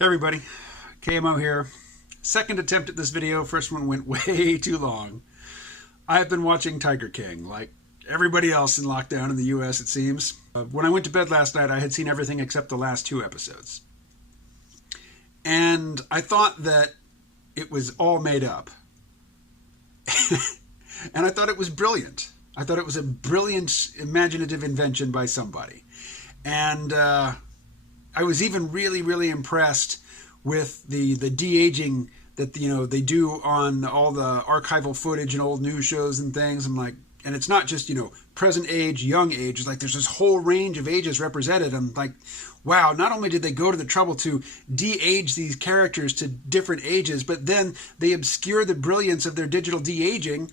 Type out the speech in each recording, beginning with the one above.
Hey everybody, KMO here. Second attempt at this video. First one went way too long. I've been watching Tiger King, like everybody else in lockdown in the US, it seems. When I went to bed last night, I had seen everything except the last two episodes. And I thought that it was all made up. And I thought it was brilliant. I thought it was a brilliant, imaginative invention by somebody. And I was even really impressed with the de-aging that they do on all the archival footage and old news shows and things. I'm like, and it's not just present age, young age. It's like there's this whole range of ages represented. I'm like, wow, not only did they go to the trouble to de-age these characters to different ages, but then they obscure the brilliance of their digital de-aging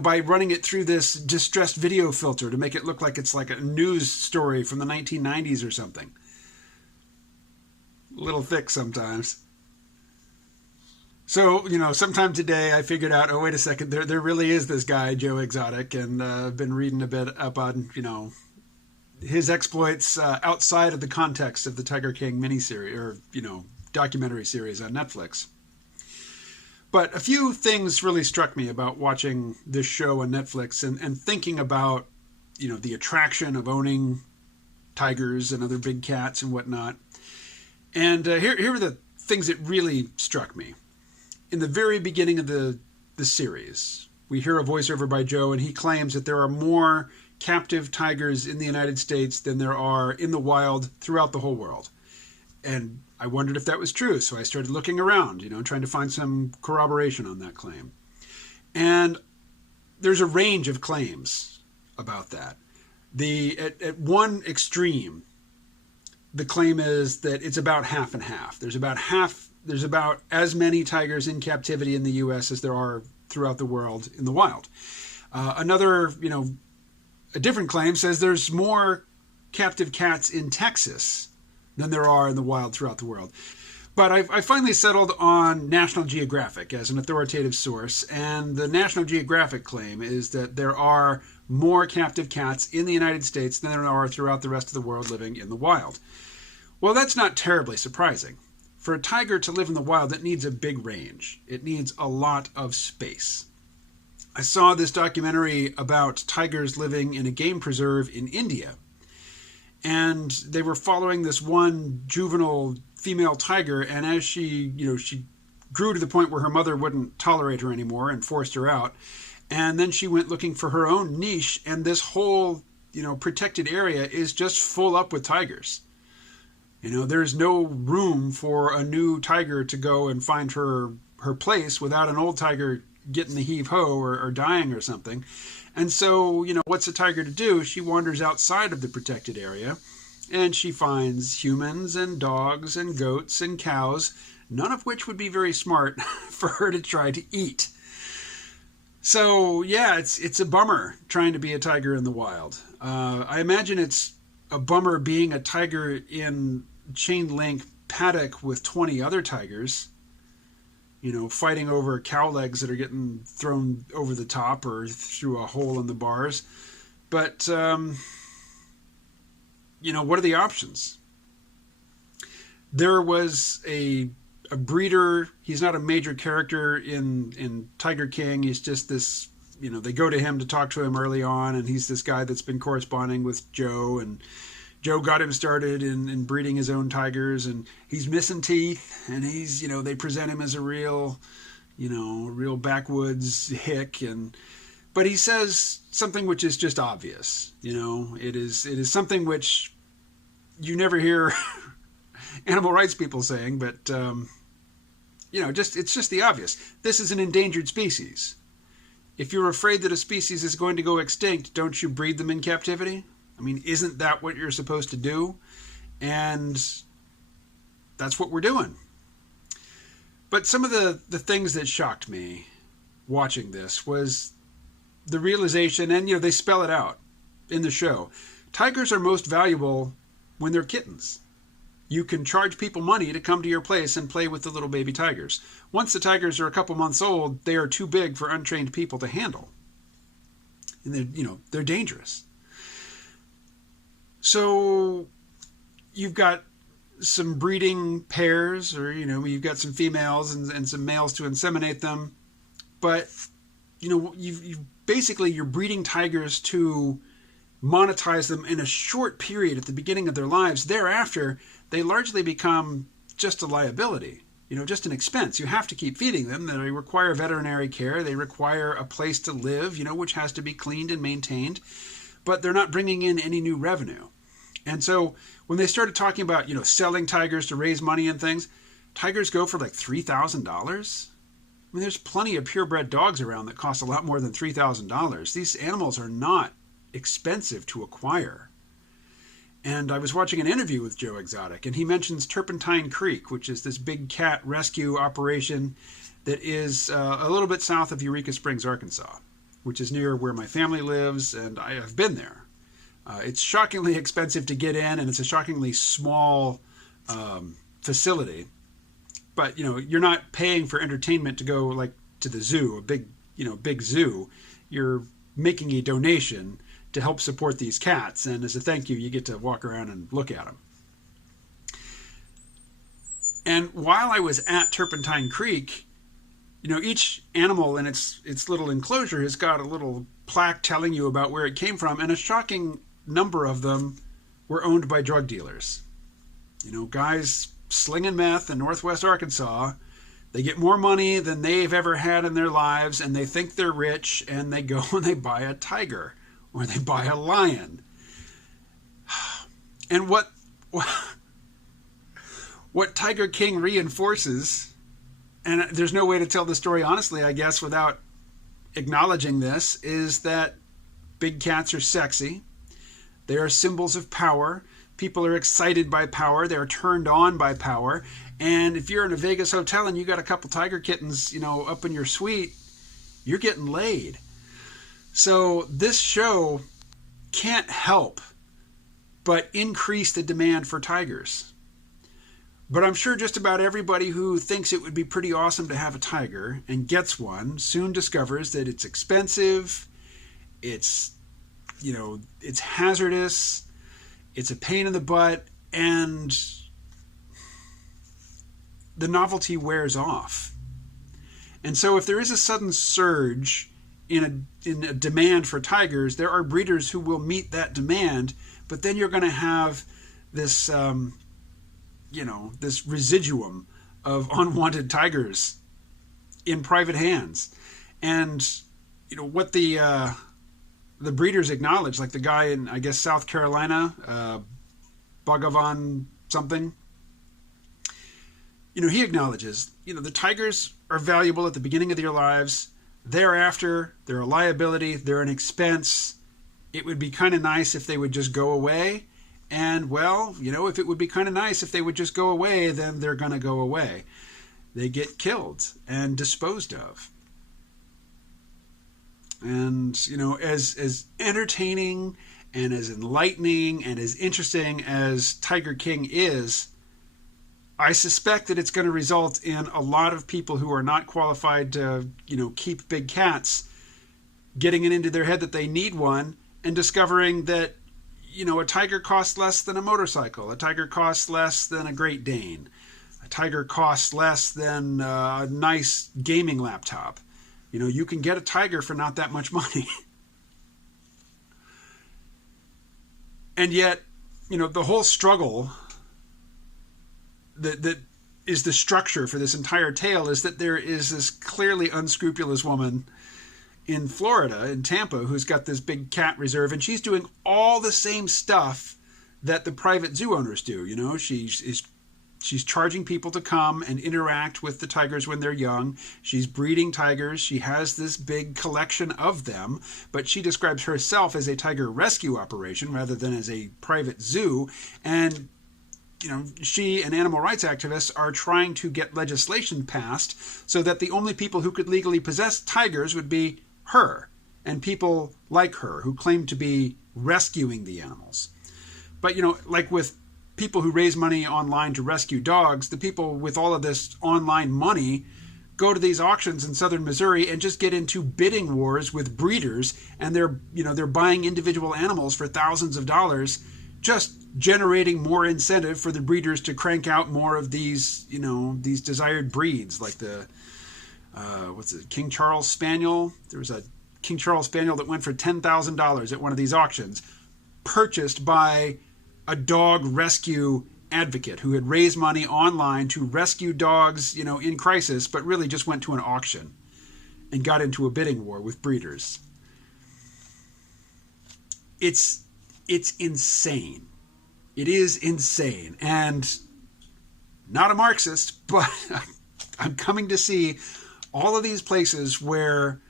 by running it through this distressed video filter to make it look like it's like a news story from the 1990s or something. A little thick sometimes. So, sometime today I figured out, oh, wait a second, there really is this guy, Joe Exotic, and I've been reading a bit up on, his exploits outside of the context of the Tiger King miniseries, or, documentary series on Netflix. But a few things really struck me about watching this show on Netflix and thinking about, the attraction of owning tigers and other big cats and whatnot. And here are the things that really struck me. In the very beginning of the series, we hear a voiceover by Joe, and he claims that there are more captive tigers in the United States than there are in the wild throughout the whole world. And I wondered if that was true, so I started looking around, trying to find some corroboration on that claim. And there's a range of claims about that. At one extreme, the claim is that it's about half and half. There's about as many tigers in captivity in the U.S. as there are throughout the world in the wild. Another, a different claim says there's more captive cats in Texas than there are in the wild throughout the world. But I finally settled on National Geographic as an authoritative source, and the National Geographic claim is that there are more captive cats in the United States than there are throughout the rest of the world living in the wild. Well, that's not terribly surprising. For a tiger to live in the wild, it needs a big range. It needs a lot of space. I saw this documentary about tigers living in a game preserve in India. And they were following this one juvenile female tiger, and as she grew to the point where her mother wouldn't tolerate her anymore and forced her out, and then she went looking for her own niche, and this whole, protected area is just full up with tigers. There's no room for a new tiger to go and find her place without an old tiger getting the heave-ho or dying or something. And so, what's a tiger to do? She wanders outside of the protected area, and she finds humans and dogs and goats and cows, none of which would be very smart for her to try to eat. So, yeah, it's a bummer trying to be a tiger in the wild. I imagine it's a bummer being a tiger in chain-link paddock with 20 other tigers, fighting over cow legs that are getting thrown over the top or through a hole in the bars. But, what are the options? There was a breeder. He's not a major character in Tiger King. He's just this, they go to him to talk to him early on, and he's this guy that's been corresponding with Joe, and Joe got him started in breeding his own tigers, and he's missing teeth, and he's, they present him as a real backwoods hick, but he says something which is just obvious. It is something which you never hear animal rights people saying, but it's just the obvious. This is an endangered species. If you're afraid that a species is going to go extinct, don't you breed them in captivity? I mean, isn't that what you're supposed to do? And that's what we're doing. But some of the things that shocked me watching this was the realization, and they spell it out in the show. Tigers are most valuable when they're kittens. You can charge people money to come to your place and play with the little baby tigers. Once the tigers are a couple months old, they are too big for untrained people to handle. And they're dangerous. So you've got some breeding pairs, or you've got some females and some males to inseminate them. But you've basically, you're breeding tigers to monetize them in a short period at the beginning of their lives. Thereafter, they largely become just a liability, just an expense. You have to keep feeding them. They require veterinary care. They require a place to live, which has to be cleaned and maintained. But they're not bringing in any new revenue. And so when they started talking about, selling tigers to raise money and things, tigers go for like $3,000. I mean, there's plenty of purebred dogs around that cost a lot more than $3,000. These animals are not expensive to acquire. And I was watching an interview with Joe Exotic, and he mentions Turpentine Creek, which is this big cat rescue operation that is a little bit south of Eureka Springs, Arkansas, which is near where my family lives, and I have been there. It's shockingly expensive to get in, and it's a shockingly small facility. But you're not paying for entertainment to go like to the zoo, a big zoo. You're making a donation to help support these cats, and as a thank you, you get to walk around and look at them. And while I was at Turpentine Creek, each animal in its little enclosure has got a little plaque telling you about where it came from, and a shocking number of them were owned by drug dealers. Guys slinging meth in Northwest Arkansas. They get more money than they've ever had in their lives, and they think they're rich, and they go and they buy a tiger or they buy a lion. And what Tiger King reinforces, and there's no way to tell the story honestly, I guess, without acknowledging this, is that big cats are sexy. They are symbols of power. People are excited by power. They're turned on by power. And if you're in a Vegas hotel and you got a couple tiger kittens, up in your suite, you're getting laid. So this show can't help but increase the demand for tigers. But I'm sure just about everybody who thinks it would be pretty awesome to have a tiger and gets one soon discovers that it's expensive, it's hazardous, it's a pain in the butt, and the novelty wears off. And so if there is a sudden surge in a demand for tigers, there are breeders who will meet that demand, but then you're going to have this this residuum of unwanted tigers in private hands. And what the breeders acknowledge, like the guy in, I guess, South Carolina, Bhagavan something, he acknowledges, the tigers are valuable at the beginning of their lives. Thereafter, they're a liability, they're an expense. It would be kind of nice if they would just go away. And, well, if it would be kind of nice if they would just go away, then they're going to go away. They get killed and disposed of. And, as entertaining and as enlightening and as interesting as Tiger King is, I suspect that it's going to result in a lot of people who are not qualified to, keep big cats getting it into their head that they need one and discovering that, a tiger costs less than a motorcycle. A tiger costs less than a Great Dane. A tiger costs less than a nice gaming laptop. You can get a tiger for not that much money. And yet, the whole struggle that is the structure for this entire tale is that there is this clearly unscrupulous woman in Florida, in Tampa, who's got this big cat reserve, and she's doing all the same stuff that the private zoo owners do. She's charging people to come and interact with the tigers when they're young. She's breeding tigers. She has this big collection of them, but she describes herself as a tiger rescue operation rather than as a private zoo. And she and animal rights activists are trying to get legislation passed so that the only people who could legally possess tigers would be her and people like her who claim to be rescuing the animals. But, like with people who raise money online to rescue dogs, the people with all of this online money go to these auctions in southern Missouri and just get into bidding wars with breeders, and they're buying individual animals for thousands of dollars just generating more incentive for the breeders to crank out more of these, these desired breeds, like the King Charles Spaniel. There was a King Charles Spaniel that went for $10,000 at one of these auctions, purchased by a dog rescue advocate who had raised money online to rescue dogs, in crisis, but really just went to an auction and got into a bidding war with breeders. It's insane. It is insane. And not a Marxist, but I'm coming to see all of these places where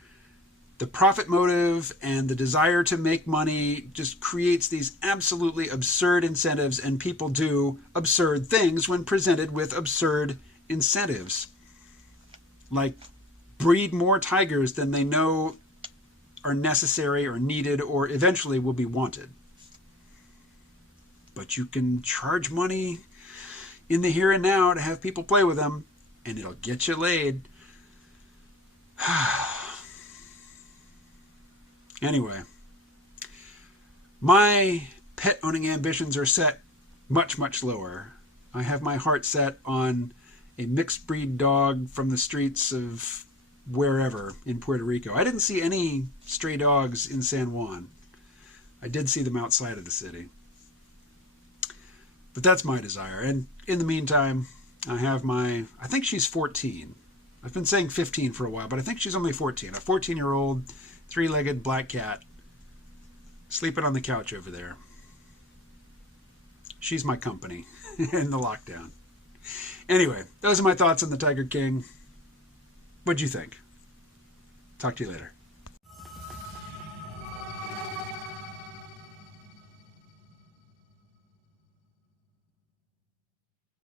the profit motive and the desire to make money just creates these absolutely absurd incentives, and people do absurd things when presented with absurd incentives. Like breed more tigers than they know are necessary or needed or eventually will be wanted. But you can charge money in the here and now to have people play with them, and it'll get you laid. Anyway, my pet owning ambitions are set much, much lower. I have my heart set on a mixed breed dog from the streets of wherever in Puerto Rico. I didn't see any stray dogs in San Juan. I did see them outside of the city. But that's my desire. And in the meantime, I have I think she's 14. I've been saying 15 for a while, but I think she's only 14. A 14-year-old, three-legged black cat sleeping on the couch over there. She's my company in the lockdown. Anyway, those are my thoughts on the Tiger King. What'd you think? Talk to you later.